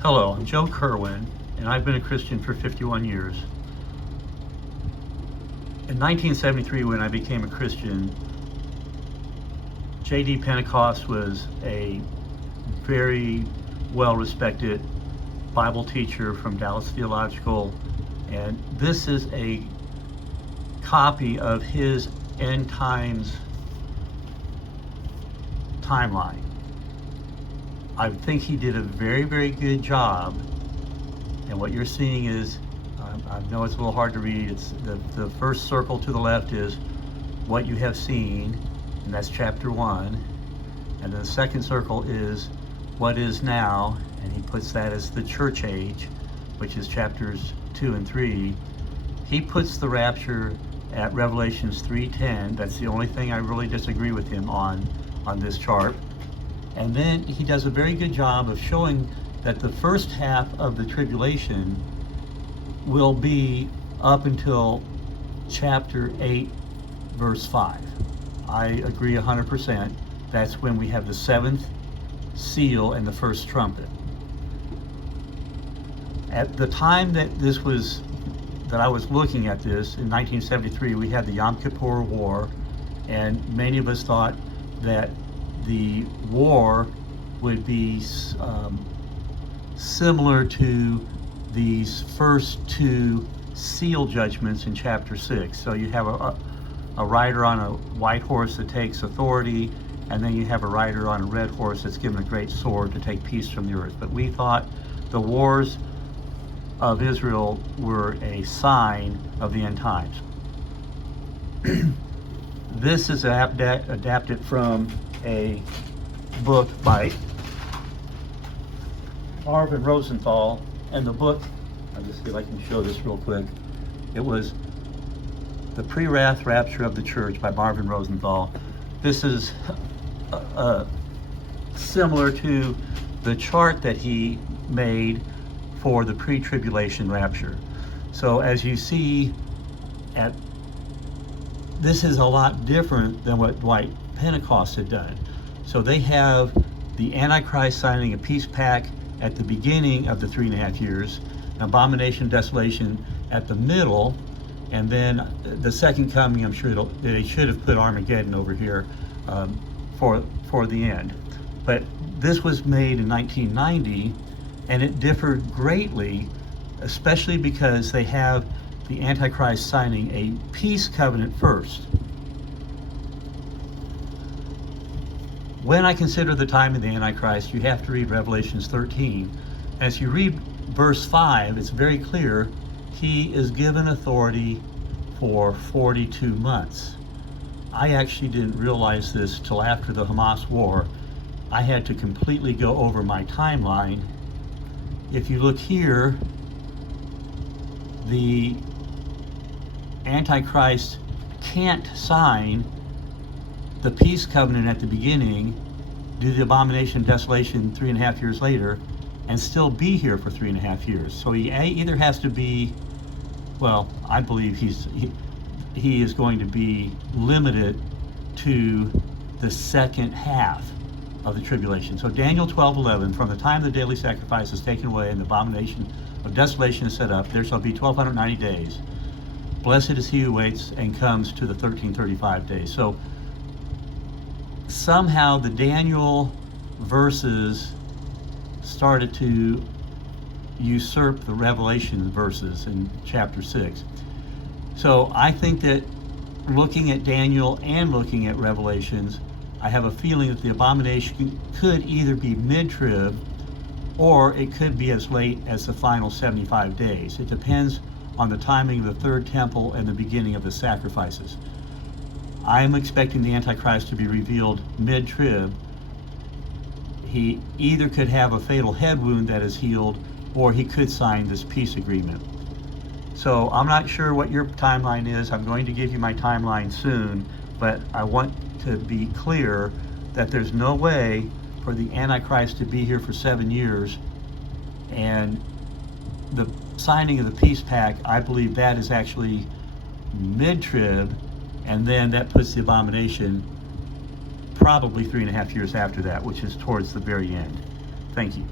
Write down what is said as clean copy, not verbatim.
Hello, I'm Joe Kerwin, and I've been a Christian for 51 years. In 1973, when I became a Christian, J.D. Pentecost was a very well-respected Bible teacher from Dallas Theological, and this is a copy of his end times timeline. I think he did a very, very good job. And what you're seeing is, I know it's a little hard to read. It's the first circle to the left is what you have seen, and that's chapter 1. And then the second circle is what is now, and he puts that as the church age, which is chapters 2 and 3. He puts the rapture at Revelations 3:10. That's the only thing I really disagree with him on this chart. And then he does a very good job of showing that the first half of the tribulation will be up until chapter 8, verse 5. I agree 100%. That's when we have the seventh seal and the first trumpet. At the time that I was looking at this in 1973, we had the Yom Kippur War, and many of us thought that the war would be similar to these first two seal judgments in chapter 6. So you have a rider on a white horse that takes authority, and then you have a rider on a red horse that's given a great sword to take peace from the earth. But we thought the wars of Israel were a sign of the end times. This is adapted from a book by Marvin Rosenthal, and the book, I'll just see if I can show this real quick. It was The Pre-Wrath Rapture of the Church by Marvin Rosenthal. This is similar to the chart that he made for the pre-tribulation rapture. So as you see, this is a lot different than what Dwight Pentecost had done. So they have the Antichrist signing a peace pact at the beginning of the 3.5 years, an abomination of desolation at the middle, and then the second coming. I'm sure they should have put Armageddon over here for the end. But this was made in 1990, and it differed greatly, especially because they have the Antichrist signing a peace covenant first. When I consider the time of the Antichrist, you have to read Revelations 13. As you read verse 5, it's very clear he is given authority for 42 months. I actually didn't realize this till after the Hamas war. I had to completely go over my timeline. If you look here, the Antichrist can't sign the peace covenant at the beginning, do the abomination of desolation 3.5 years later, and still be here for 3.5 years. So he either has to be, well, I believe he is going to be limited to the second half of the tribulation. So Daniel 12:11, from the time the daily sacrifice is taken away and the abomination of desolation is set up, there shall be 1290 days. Blessed is he who waits and comes to the 1335 days. So somehow the Daniel verses started to usurp the Revelation verses in chapter 6. So I think that looking at Daniel and looking at Revelations, I have a feeling that the abomination could either be mid-trib or it could be as late as the final 75 days. It depends on the timing of the third temple and the beginning of the sacrifices. I am expecting the Antichrist to be revealed mid-trib. He either could have a fatal head wound that is healed, or he could sign this peace agreement. So I'm not sure what your timeline is. I'm going to give you my timeline soon, but I want to be clear that there's no way for the Antichrist to be here for 7 years, and the signing of the peace pact, I believe that is actually mid-trib, and then that puts the abomination probably 3.5 years after that, which is towards the very end. Thank you.